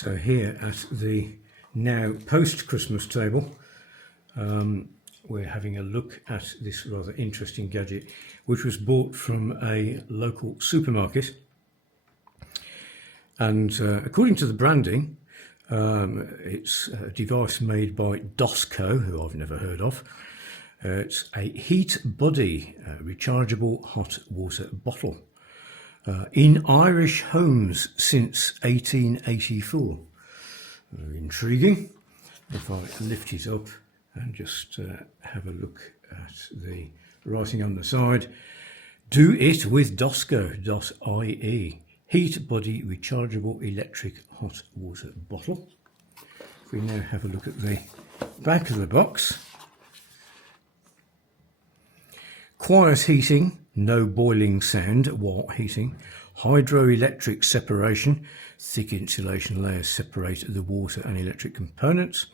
So here at the now post-Christmas table, we're having a look at this rather interesting gadget, which was bought from a local supermarket. And according to the branding, it's a device made by DOSCO, who I've never heard of. It's a heat body rechargeable hot water bottle. In Irish homes since 1884. Very intriguing. If I lift it up and just have a look at the writing on the side. Do it with DOSCO.ie. Heat body rechargeable electric hot water bottle. If we now have a look at the back of the box. Quiet heating, no boiling sound while heating. Hydroelectric separation, thick insulation layers separate the water and electric components.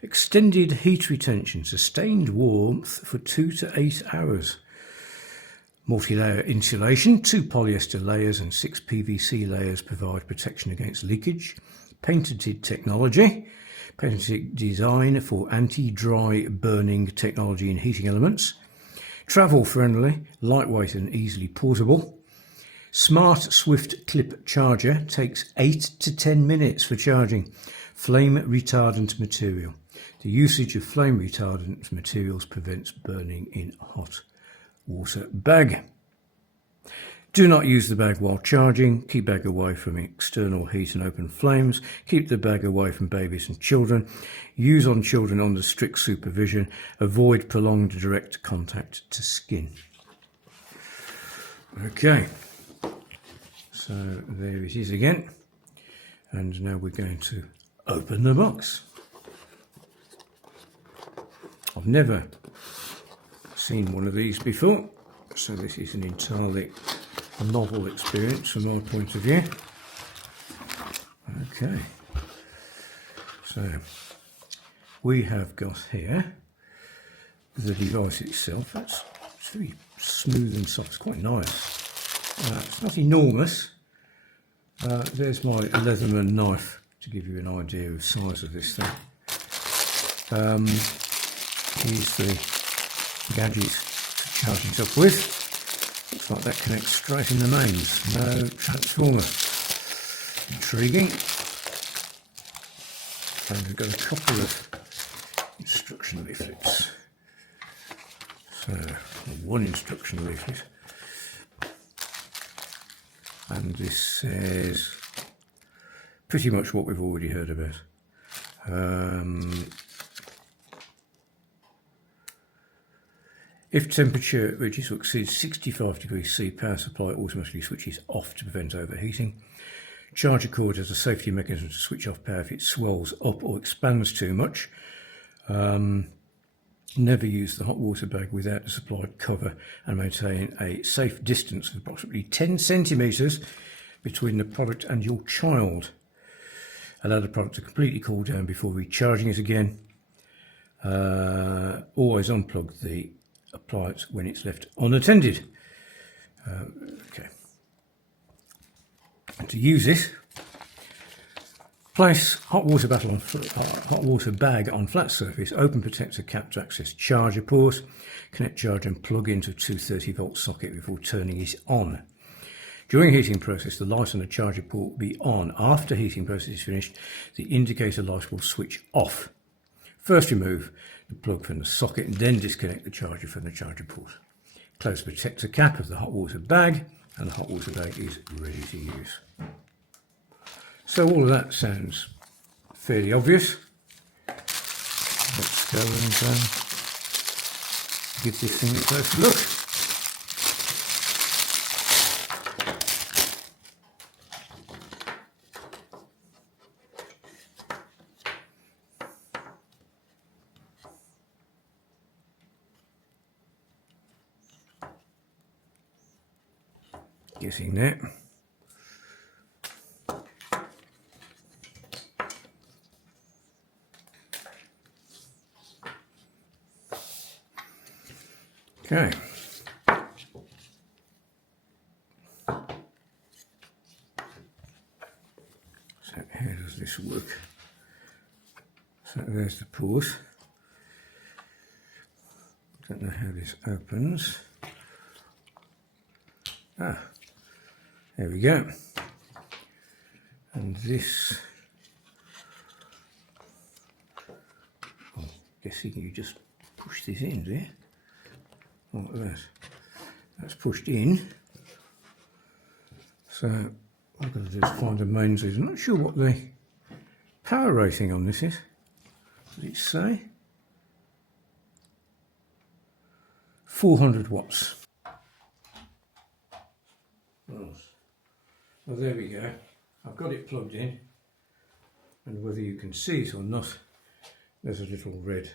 Extended heat retention, sustained warmth for 2 to 8 hours. Multi-layer insulation, 2 polyester layers and 6 PVC layers provide protection against leakage. Patented technology, patented design for anti-dry burning technology in heating elements. Travel friendly, lightweight and easily portable. Smart Swift Clip Charger, takes 8 to 10 minutes for charging. Flame retardant material. The usage of flame retardant materials prevents burning in hot water bag. Do not use the bag while charging. Keep bag away from external heat and open flames. Keep the bag away from babies and children. Use on children under strict supervision. Avoid prolonged direct contact to skin. Okay, so there it is again. And now we're going to open the box. I've never seen one of these before, so this is an entirely novel experience from my point of view. Okay, so we have got here the device itself. It's very smooth and soft, it's quite nice. It's not enormous. There's my Leatherman knife to give you an idea of the size of this thing. Here's the gadget to charge it up with. Looks like that connects straight in the mains. No transformer. Intriguing. And we've got a couple of instruction leaflets. So, one instruction leaflet. And this says pretty much what we've already heard about. If temperature reaches or exceeds 65 degrees C, power supply automatically switches off to prevent overheating. Charger cord has a safety mechanism to switch off power if it swells up or expands too much. Never use the hot water bag without a supplied cover, and maintain a safe distance of approximately 10 centimetres between the product and your child. Allow the product to completely cool down before recharging it again. Always unplug the appliance when it's left unattended. Okay. And to use it, place hot water bag on flat surface. Open protector cap to access charger port. Connect charger and plug into a 230-volt socket before turning it on. During heating process, the light on the charger port will be on. After heating process is finished, the indicator light will switch off. First remove the plug from the socket and then disconnect the charger from the charger port. Close the protector cap of the hot water bag and the hot water bag is ready to use. So all of that sounds fairly obvious. Let's go and give this thing a close look. Getting there. Okay. So how does this work? So there's the port. Don't know how this opens. Ah, there we go. And this, I'm guessing you just push this in there, like that. That's pushed in. So I've got to just find the mains. I'm not sure what the power rating on this is. Does it say? 400 watts. Well, there we go. I've got it plugged in, and whether you can see it or not, there's a little red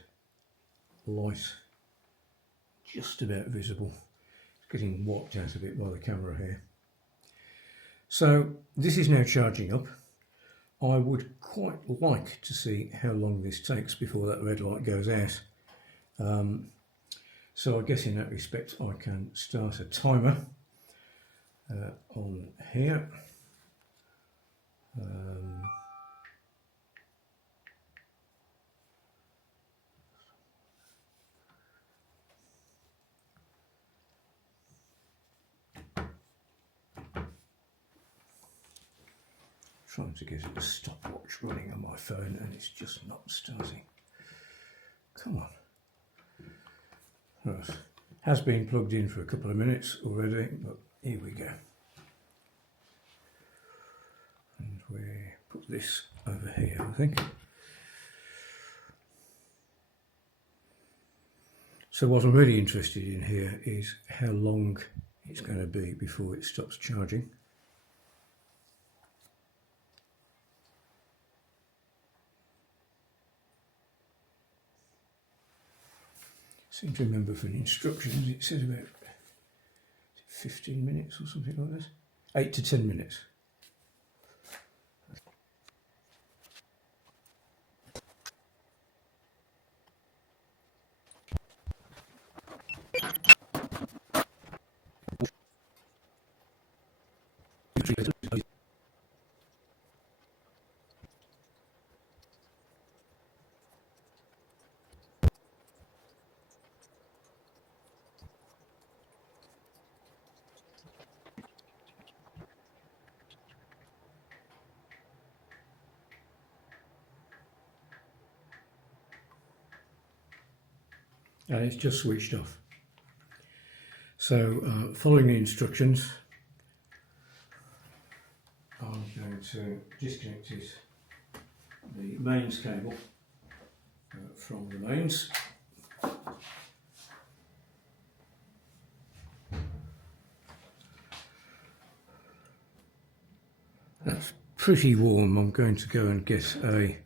light just about visible. It's getting warped out a bit by the camera here. So this is now charging up. I would quite like to see how long this takes before that red light goes out. So I guess in that respect I can start a timer on here. Trying to get a stopwatch running on my phone and it's just not starting. Come on. Right. Has been plugged in for a couple of minutes already, but here we go. And we put this over here, I think. So what I'm really interested in here is how long it's going to be before it stops charging. I seem to remember from the instructions it said about 15 minutes or something like that. 8 to 10 minutes. And it's just switched off. So following the instructions, I'm going to disconnect the mains cable from the mains. That's pretty warm. I'm going to go and get a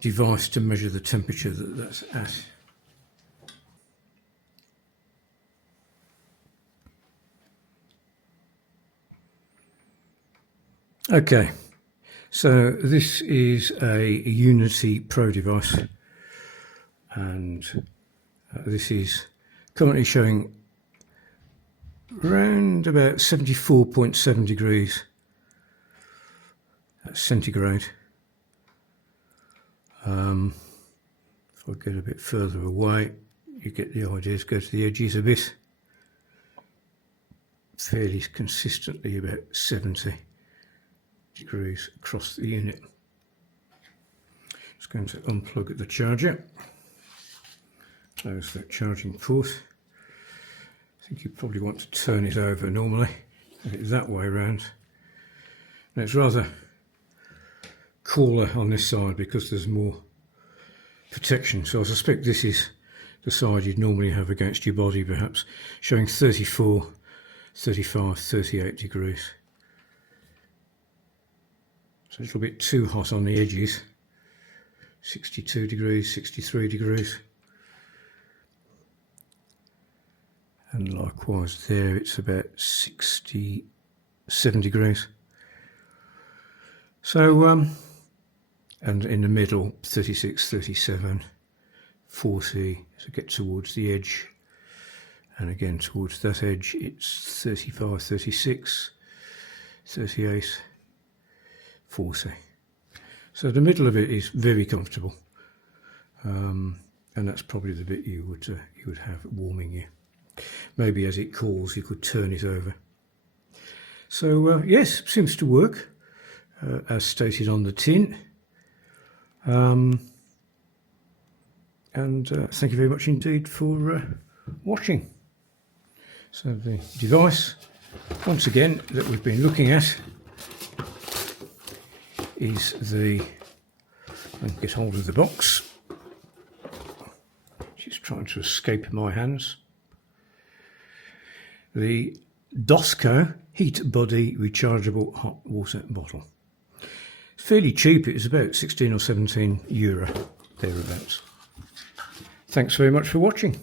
device to measure the temperature that's at. Okay, so this is a Unity Pro device, and this is currently showing around about 74.7 degrees centigrade. If I get a bit further away, you get the idea. Go to the edges a bit. Fairly consistently about 70 degrees across the unit. Just going to unplug the charger. There's that charging port. I think you probably want to turn it over normally, have it that way around. Now it's rather cooler on this side because there's more protection, so I suspect this is the side you'd normally have against your body, perhaps, showing 34, 35, 38 degrees. So a little bit too hot on the edges. 62 degrees, 63 degrees. And likewise there, it's about 67 degrees. So, and in the middle, 36, 37, 40, as I get towards the edge. And again, towards that edge, it's 35, 36, 38, 40. So the middle of it is very comfortable, and that's probably the bit you would have warming you. Maybe as it cools, you could turn it over. So yes, seems to work as stated on the tin. And thank you very much indeed for watching. So the device, once again, that we've been looking at is the, I'll get hold of the box. She's trying to escape my hands. The DOSCO heat body rechargeable hot water bottle. It's fairly cheap, it was about 16 or 17 euro, thereabouts. Thanks very much for watching.